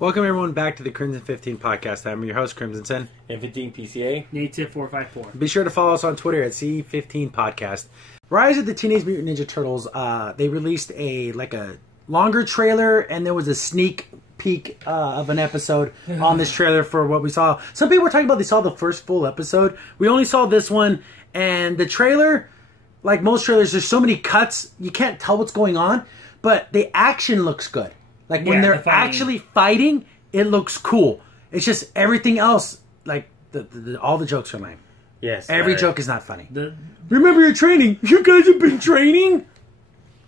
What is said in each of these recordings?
Welcome everyone back to the Crimson 15 podcast. I'm your host, Crimson Sen. And 15 PCA. Native 454. Be sure to follow us on Twitter at C15 Podcast. Rise of the Teenage Mutant Ninja Turtles. They released a longer trailer, and there was a sneak peek of an episode on this trailer for what we saw. Some people were talking about they saw the first full episode. We only saw this one, and the trailer, like most trailers, there's so many cuts you can't tell what's going on, but the action looks good. Like when they're actually fighting, it looks cool. It's just everything else, like all the jokes are lame. Yes. Every joke is not funny. Remember your training. You guys have been training?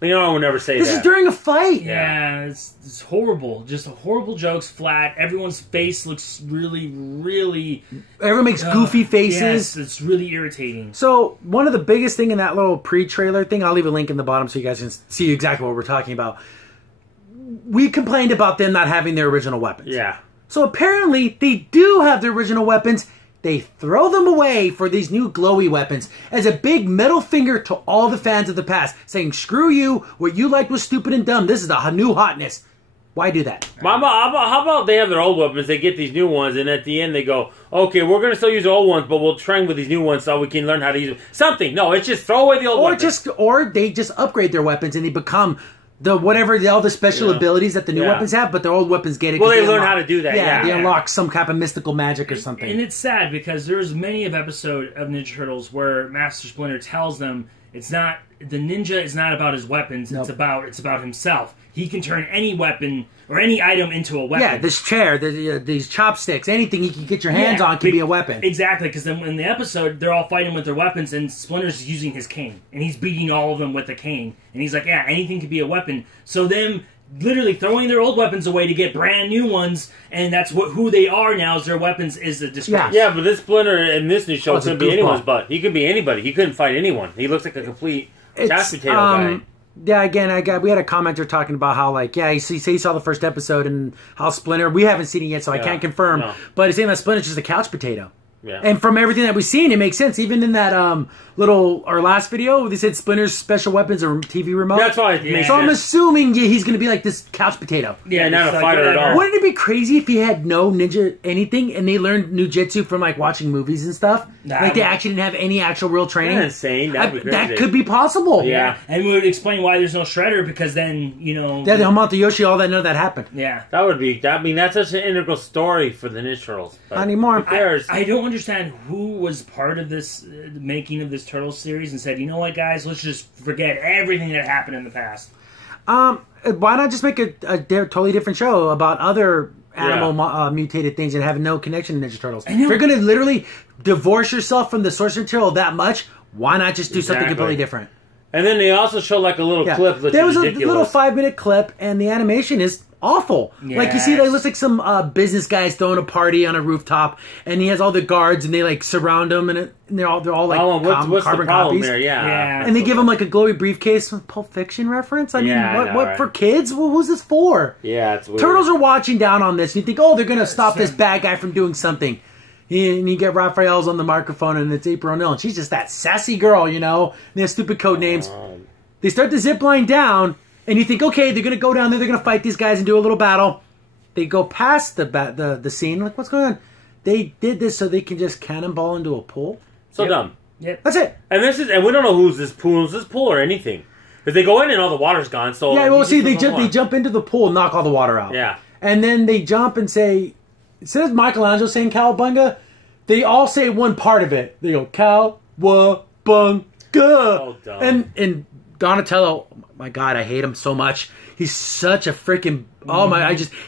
You know, I would never say this that. This is during a fight. Yeah, it's horrible. Just horrible jokes, flat. Everyone's face looks really... Everyone makes goofy faces. Yes, it's really irritating. So, one of the biggest thing in that little pre-trailer thing, I'll leave a link in the bottom so you guys can see exactly what we're talking about. We complained about them not having their original weapons. Yeah. So apparently, they do have their original weapons. They throw them away for these new glowy weapons as a big middle finger to all the fans of the past, saying, screw you, what you liked was stupid and dumb. This is the new hotness. Why do that? How about they have their old weapons, they get these new ones, and at the end they go, okay, we're going to still use the old ones, but we'll train with these new ones so we can learn how to use them. Something. No, it's just throw away the old weapons. Or they just upgrade their weapons and they become... all the special abilities that the new weapons have, but their old weapons get it. Well, they learn how to do that. Yeah, they unlock some kind of mystical magic or something. And it's sad because there's many episode of Ninja Turtles where Master Splinter tells them the ninja is not about his weapons. Nope. It's about himself. He can turn any weapon or any item into a weapon. Yeah, this chair, these chopsticks, anything you can get your hands on can be a weapon. Exactly, because then in the episode, they're all fighting with their weapons, and Splinter's using his cane. And he's beating all of them with the cane. And he's like, yeah, anything can be a weapon. So them literally throwing their old weapons away to get brand new ones, and that's who they are now, is their weapons is a disgrace. Yeah, but this Splinter in this new show couldn't be anyone's butt. He could be anybody. He couldn't fight anyone. He looks like a complete couch potato guy. Yeah, again, we had a commenter talking about how, he saw the first episode and how Splinter, we haven't seen it yet, so I can't confirm, but he's saying that Splinter's just a couch potato. Yeah. And from everything that we've seen, it makes sense. Even in that our last video, they said Splinter's special weapons are TV remote. That's why it makes So sense. I'm assuming he's going to be like this couch potato. Yeah, not a fighter at all. Wouldn't it be crazy if he had no ninja anything and they learned ninjutsu from watching movies and stuff? They actually didn't have any actual real training? That's insane. That could be possible. Yeah. And we would explain why there's no Shredder, because then, Yeah, the Hamato Yoshi, all that, none of that happened. Yeah. That would be, that's such an integral story for the Ninja Turtles. Not anymore. I don't understand who was part of this making of this Turtles series and said, you know what, guys, let's just forget everything that happened in the past. Why not just make a totally different show about other animal mutated things and have no connection to Ninja Turtles? If you're going to literally divorce yourself from the source material that much, why not just do something completely different? And then they also show a little clip that's there was ridiculous. A little 5-minute clip, and the animation is awful. Yes. You see, it looks like some business guys throwing a party on a rooftop, and he has all the guards, and they surround him, and they're all what's carbon the problem copies. there? Yeah. And they give him a glowy briefcase, Pulp Fiction reference. I mean, what for kids? What was this for? Yeah, it's weird. Turtles are watching down on this, and you think, they're going to stop this bad guy from doing something. And you get Raphael's on the microphone, and it's April O'Neil, and she's just that sassy girl, and they have stupid code names. They start the zip line down, and you think, okay, they're going to go down there, they're going to fight these guys and do a little battle. They go past the scene, like, what's going on? They did this so they can just cannonball into a pool? So dumb. Yep. That's it. And we don't know who's this pool or anything. Because they go in and all the water's gone, so... Yeah, well, see, they jump into the pool and knock all the water out. Yeah. And then they jump and say... Instead of Michelangelo saying Cowabunga, they all say one part of it. They go, Cowabunga. Oh, dumb. And Donatello, oh my God, I hate him so much. He's such a freaking...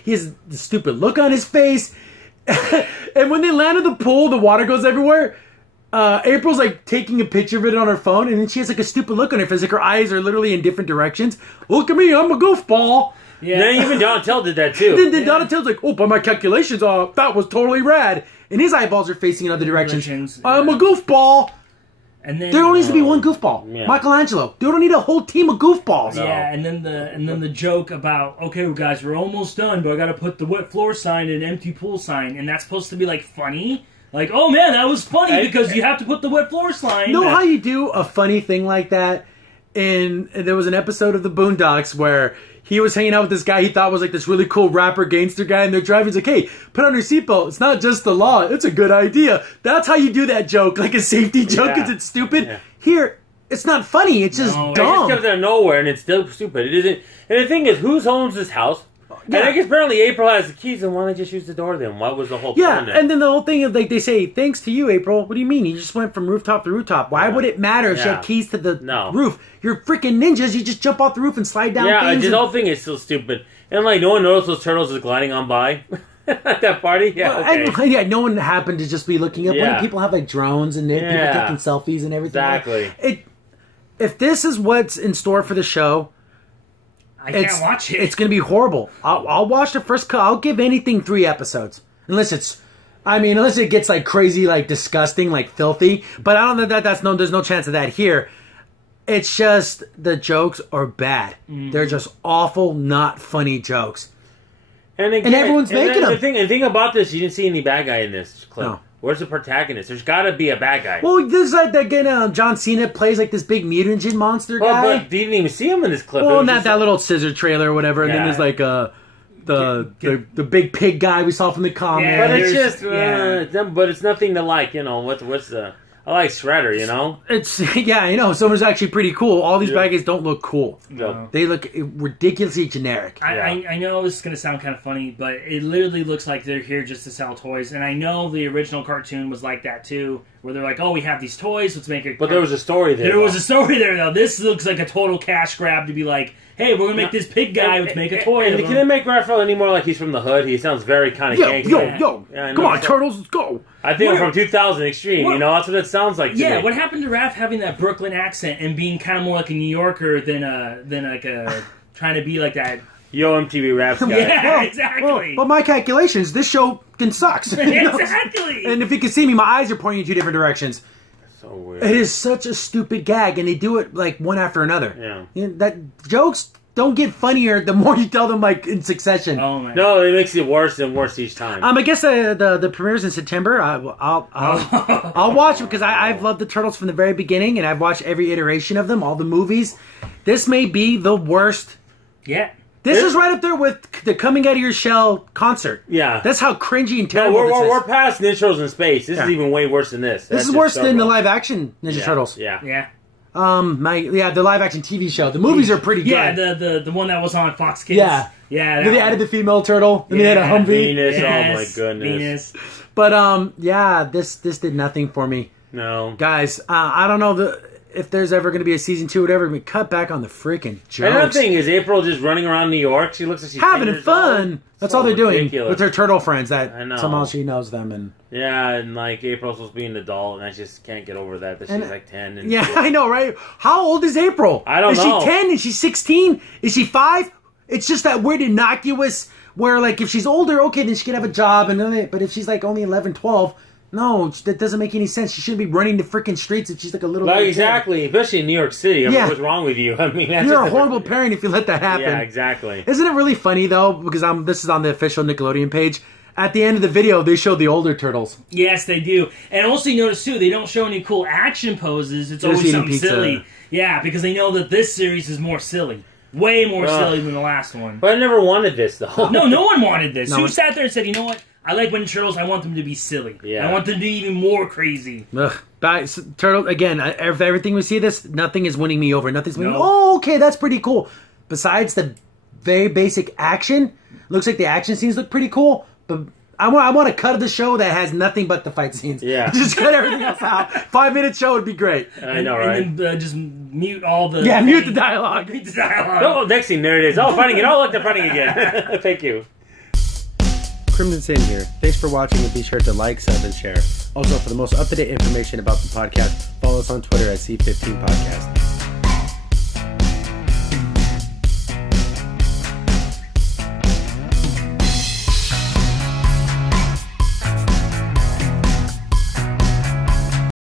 he has the stupid look on his face. And when they land in the pool, the water goes everywhere. April's taking a picture of it on her phone, and then she has a stupid look on her face. Her eyes are literally in different directions. Look at me, I'm a goofball. Yeah. Then even Donatello did that too. Then Donatello's like, by my calculations, that was totally rad. And his eyeballs are facing in other directions. I'm a goofball. And then there only needs to be one goofball. Yeah. Michelangelo. They don't need a whole team of goofballs. Yeah, and then the joke about, okay, guys, we're almost done, but I got to put the wet floor sign and an empty pool sign, and that's supposed to be funny. Oh man, that was funny because you have to put the wet floor sign. Know how you do a funny thing like that? and there was an episode of the Boondocks where he was hanging out with this guy he thought was like this really cool rapper gangster guy, and they're driving. He's like, hey, put on your seatbelt. It's not just the law. It's a good idea. That's how you do that joke, like a safety joke, because it's stupid. Yeah. Here, it's not funny. It's just dumb. It just comes out of nowhere, and it's still stupid. It isn't. And the thing is, who owns this house? Yeah. And I guess apparently April has the keys, and why don't they just use the door then? What was the whole plan there? And then the whole thing of, like, they say, thanks to you, April. What do you mean? You just went from rooftop to rooftop. Why would it matter if she had keys to the roof? You're freaking ninjas. You just jump off the roof and slide down things. Yeah, the whole thing is still stupid. And, like, no one noticed those turtles just gliding on by at that party? Yeah, okay. And, no one happened to just be looking up. When people have, like, drones and people taking selfies and everything. Exactly. If this is what's in store for the show... I can't watch it. It's going to be horrible. I'll watch the first cut. I'll give anything 3 episodes. Unless it gets like crazy, like disgusting, like filthy. But I don't know there's no chance of that here. It's just the jokes are bad. They're just awful, not funny jokes. And everyone's making them. The thing about this, you didn't see any bad guy in this clip. No. Where's the protagonist? There's got to be a bad guy. Well, there's like again, John Cena plays like this big mutagen monster guy. But you didn't even see him in this clip. Well, not that little scissor trailer or whatever. And then there's like the big pig guy we saw from the comic. Yeah, but it's just, but it's nothing to like. You know what's the. I like Shredder, you know? Someone's actually pretty cool. All these bad guys don't look cool. No. They look ridiculously generic. I know this is going to sound kind of funny, but it literally looks like they're here just to sell toys. And I know the original cartoon was like that, too, where they're like, oh, we have these toys, let's make it... But there was a story there. There was a story there, though. This looks like a total cash grab to be like, hey, we're going to make this pig guy, let's make a toy. And can they make Raphael any more like he's from the hood? He sounds very kind of gangster. Yo, come on, Turtles, let's go. I think I'm from 2000 Extreme, you know? That's what it sounds like to me. What happened to Raph having that Brooklyn accent and being kind of more like a New Yorker than like a trying to be like that? Yo, MTV Raps guy. Yeah, exactly. But my calculations, this show sucks. Exactly. And if you can see me, my eyes are pointing in 2 different directions. So weird. It is such a stupid gag, and they do it like one after another. Yeah. That jokes don't get funnier the more you tell them like in succession. Oh man. No, it makes it worse and worse each time. I guess the premieres in September. I'll watch it because I've loved the Turtles from the very beginning, and I've watched every iteration of them, all the movies. This may be the worst. Yeah. This is right up there with the Coming Out of Your Shell concert. Yeah. That's how cringy and terrible this is. We're past Ninja Turtles in Space. This is even way worse than this. This is worse than the live-action Ninja Turtles. Yeah. The live-action TV show. The movies are pretty good. Yeah, the one that was on Fox Kids. Yeah. They added the female turtle, and they had a Humvee. Venus, oh my goodness. But, this did nothing for me. No. Guys, I don't know if there's ever going to be a season 2 or whatever, we cut back on the freaking jokes. Another thing is April just running around New York. She looks like she's having fun. That's all they're doing with her turtle friends. I know. Somehow she knows them. And like April's supposed to be an adult, and I just can't get over that she's like 10. And I know, right? How old is April? I don't know. Is she 10? Is she 16? Is she 5? It's just that weird innocuous where, like, if she's older, okay, then she can have a job. But if she's like only 11, 12... No, that doesn't make any sense. She shouldn't be running the freaking streets if she's like a little... exactly, kid. Especially in New York City. I mean, what's wrong with you? I mean, you're a horrible parent if you let that happen. Yeah, exactly. Isn't it really funny, though, because this is on the official Nickelodeon page. At the end of the video, they show the older turtles. Yes, they do. And also, you notice, too, they don't show any cool action poses. It's always something silly. Yeah, because they know that this series is more silly. Way more silly than the last one. But I never wanted this, though. No one wanted this. Who sat there and said, you know what? I like when Turtles, I want them to be silly. Yeah. I want them to be even more crazy. Turtle, again, everything we see this, nothing is winning me over. Nothing's winning. Oh, okay, that's pretty cool. Besides the very basic action, looks like the action scenes look pretty cool, but I want a cut of the show that has nothing but the fight scenes. Yeah. Just cut everything else out. 5-minute show would be great. I know, right? And then just mute all the... Yeah, mute the dialogue. Mute the dialogue. Oh, next scene, there it is. Oh, fighting it. Oh, look, they're fighting again. Thank you. Crimson Sin here. Thanks for watching, and be sure to like, sub, and share. Also, for the most up-to-date information about the podcast, follow us on Twitter at C15 Podcast.